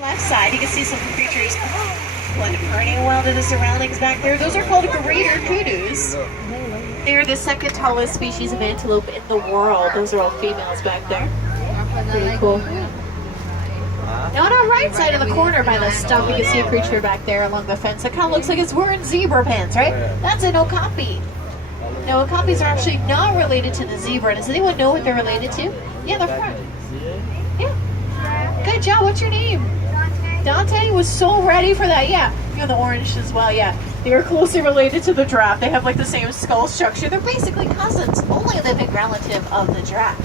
Left side, you can see some creatures blended pretty well to the surroundings back there. Those are called greater kudus. They're the second tallest species of antelope in the world. Those are all females back there. Pretty cool. Now on our right side of the corner by the stump, you can see a creature back there along the fence. It kind of looks like it's wearing zebra pants, right? That's an okapi. Now okapis are actually not related to the zebra. Does anyone know what they're related to? Yeah, they're front. Yeah. Good job. What's your name? Dante was so ready for that. Yeah, you're the orange as well. Yeah, they're closely related to the giraffe. They have like the same skull structure. They're basically cousins, only living relative of the giraffe.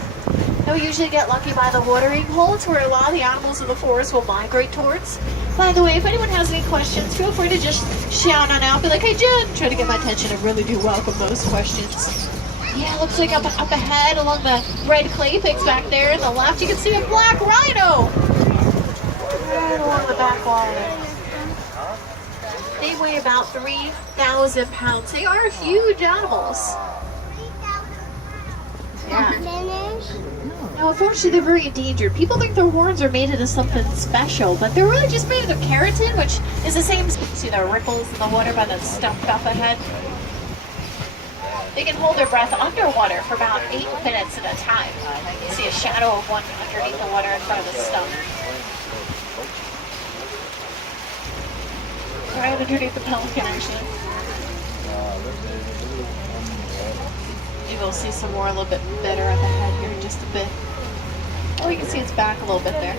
Now we usually get lucky by the watering hole. It's where a lot of the animals of the forest will migrate towards. By the way, if anyone has any questions, feel free to just shout on out. Be like, hey Jen, try to get my attention. I really do welcome those questions. Yeah, looks like up ahead along the red clay pigs back there. On the left, you can see a black rhino. Right along the back wall there. They weigh about 3,000 pounds. They are huge animals. Yeah. Now, unfortunately, they're very endangered. People think their horns are made into something special, but they're really just made of keratin, which is the same. See the ripples in the water by the stump up ahead? They can hold their breath underwater for about 8 minutes at a time. You see a shadow of one underneath the water in front of the stump. Right underneath the pelican, actually. You will see some more a little bit better up ahead here in just a bit. Oh, you can see its back a little bit there.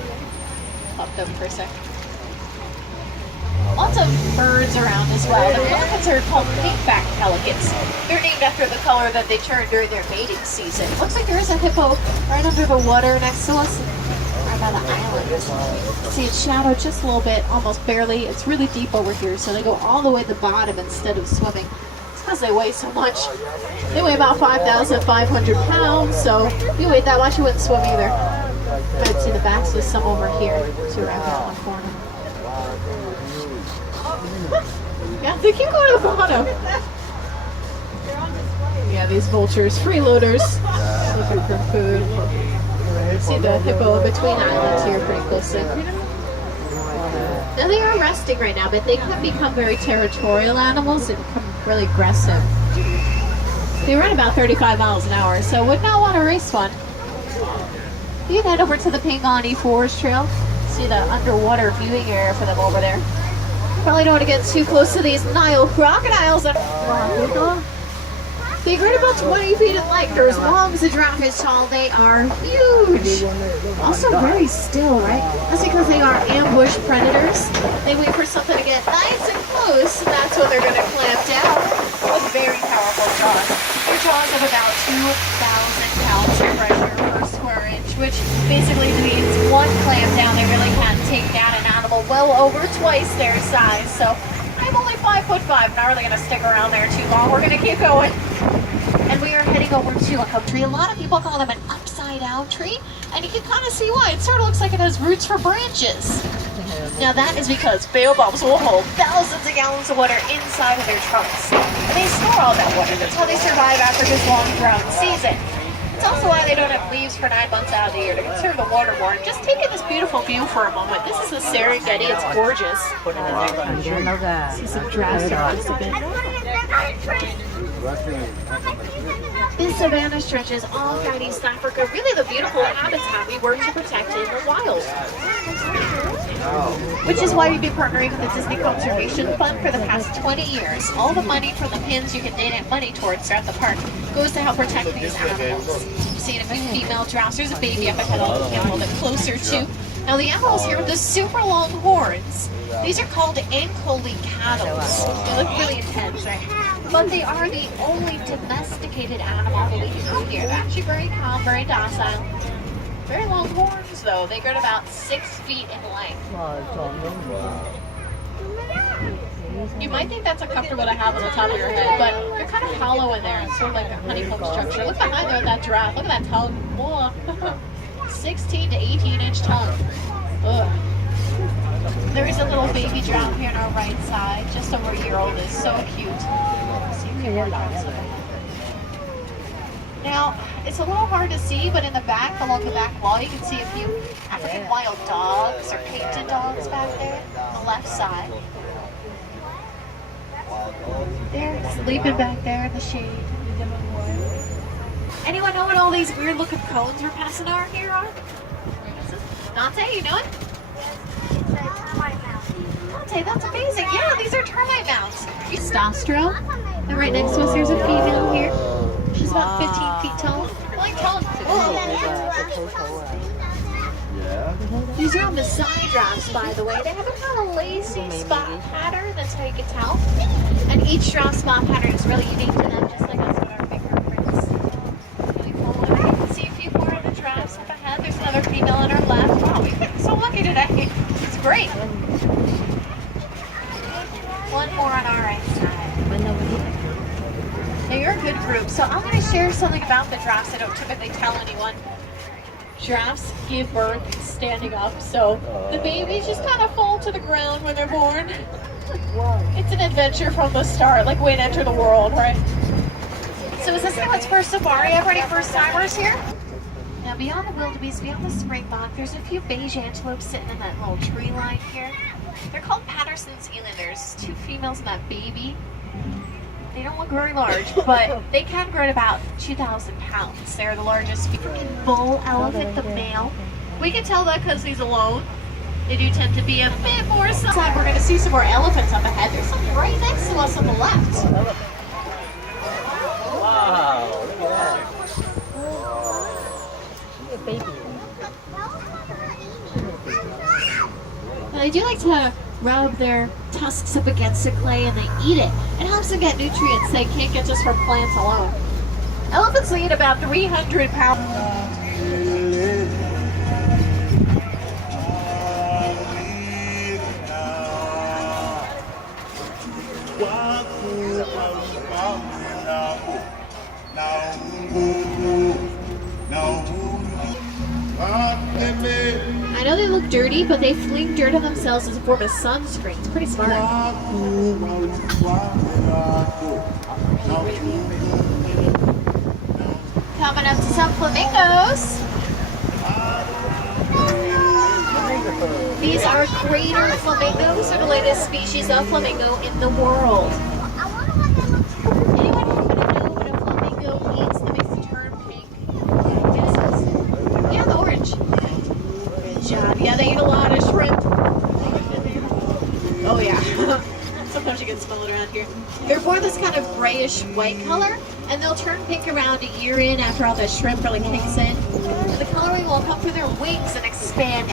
Popped up for a sec. Lots of birds around as well. The pelicans are called pink-backed pelicans. They're named after the color that they turn during their mating season. Looks like there is a hippo right under the water next to us. Right by the island. See its shadow just a little bit, almost barely. It's really deep over here, so they go all the way to the bottom instead of swimming. It's because they weigh so much. They weigh about 5,500 pounds, so if you weighed that much, you wouldn't swim either. But see the backs, there's some over here, so around that one corner. Yeah, they keep going to the bottom. Yeah, these vultures, freeloaders, looking for food. See the hippo in between islands here pretty closely. Now they are resting right now, but they can become very territorial animals and become really aggressive. They run about 35 miles an hour, so would not want to race one. You can head over to the Pangani Forest Trail. See the underwater viewing area for them over there. Probably don't want to get too close to these Nile crocodiles. They grow about 20 feet in length. They're as long as a giraffe is tall. They are huge. Also very still, right? That's because they are ambush predators. They wait for something to get nice and close, and that's when they're going to clamp down with very powerful jaws. Their jaws have about 2,000 pounds of pressure per square inch, which basically means one clamp down, they really can take down an animal well over twice their size. So I'm only 5'5", not really going to stick around there too long. We're going to keep going. And we are heading over to a tree. A lot of people call them an upside-down tree, and you can kind of see why. It sort of looks like it has roots for branches. Now that is because baobabs will hold thousands of gallons of water inside of their trunks. And they store all that water. That's how they survive Africa's long drought season. It's also why they don't have leaves for 9 months out of the year, to conserve the water more. Just take in this beautiful view for a moment. This is the Serengeti. It's gorgeous. See some giraffes here just a bit. This savanna stretches all throughout East Africa. Really the beautiful habitat we work to protect in the wild. Which is why we've been partnering with the Disney Conservation Fund for the past 20 years. All the money from the pins you can donate money towards throughout the park goes to help protect these animals. You've seen a few female giraffes. There's a baby up ahead I'll get a little bit closer to. Now the animals here with the super long horns, these are called ankole cattle. They look really intense, right? But they are the only domesticated animal that we have here. They're actually very calm, very docile. Very long horns though. They grow about 6 feet in length. You might think that's uncomfortable to have on the top of your head, but they're kind of hollow in there. It's sort of like a honeycomb structure. Look behind there at that giraffe. Look at that tongue. Whoa. 16 to 18-inch tongue. Ugh. There is a little baby giraffe here on our right side, just over a year old. It's so cute. See a few more dogs. Now, it's a little hard to see, but in the back, along the back wall, you can see a few African wild dogs or painted dogs back there on the left side. They're sleeping back there in the shade. Anyone know what all these weird looking cones we're passing out here are? Dante, you know it? Dante, that's amazing. Yeah, these are termite mounts. Testosterone. And right next to us, there's a female here. She's about 15 feet tall. I like tall. These are all Maasai giraffes, by the way. They have a kind of lacy spot pattern. That's how you can tell. And each giraffe spot pattern is really unique to them, just like us with our fingerprints. Really cool. And you can see a few more of the giraffes up ahead. There's another female on our left. Wow, we've been so lucky today. It's great. One more on our right side. Now you're a good group, so I'm going to share something about the giraffes I don't typically tell anyone. Giraffes give birth standing up, so the babies just kind of fall to the ground when they're born. It's an adventure from the start, like way to enter the world, right? So is this anyone's first safari? Ever any first timers here? Now beyond the wildebeest, beyond the springbok, there's a few beige antelopes sitting in that little tree line here. They're called Patterson's elanders. Two females and that baby. They don't look very large, but they can grow to about 2,000 pounds. They're the largest African bull elephant, the male. We can tell that because he's alone. They do tend to be a bit more side. We're going to see some more elephants up ahead. There's something right next to us on the left. Wow, look at that. And they do like to rub their tusks up against the clay and they eat it. It helps them get nutrients they can't get just from plants alone. Elephants weigh about 300 pounds. I know they look dirty, but they fling dirt on themselves as a form of sunscreen. It's pretty smart. Coming up to some flamingos. These are greater flamingos. They're the latest species of flamingo in the world. Anyone happen to know what a flamingo eats that makes it turn pink? Yeah, the orange. Good job. Yeah, they eat a lot of shrimp. Oh yeah. Sometimes you can smell it around here. They're more this kind of grayish white color, and they'll turn pink around a year in after all the shrimp really kicks in. And the coloring will come through their wings and expand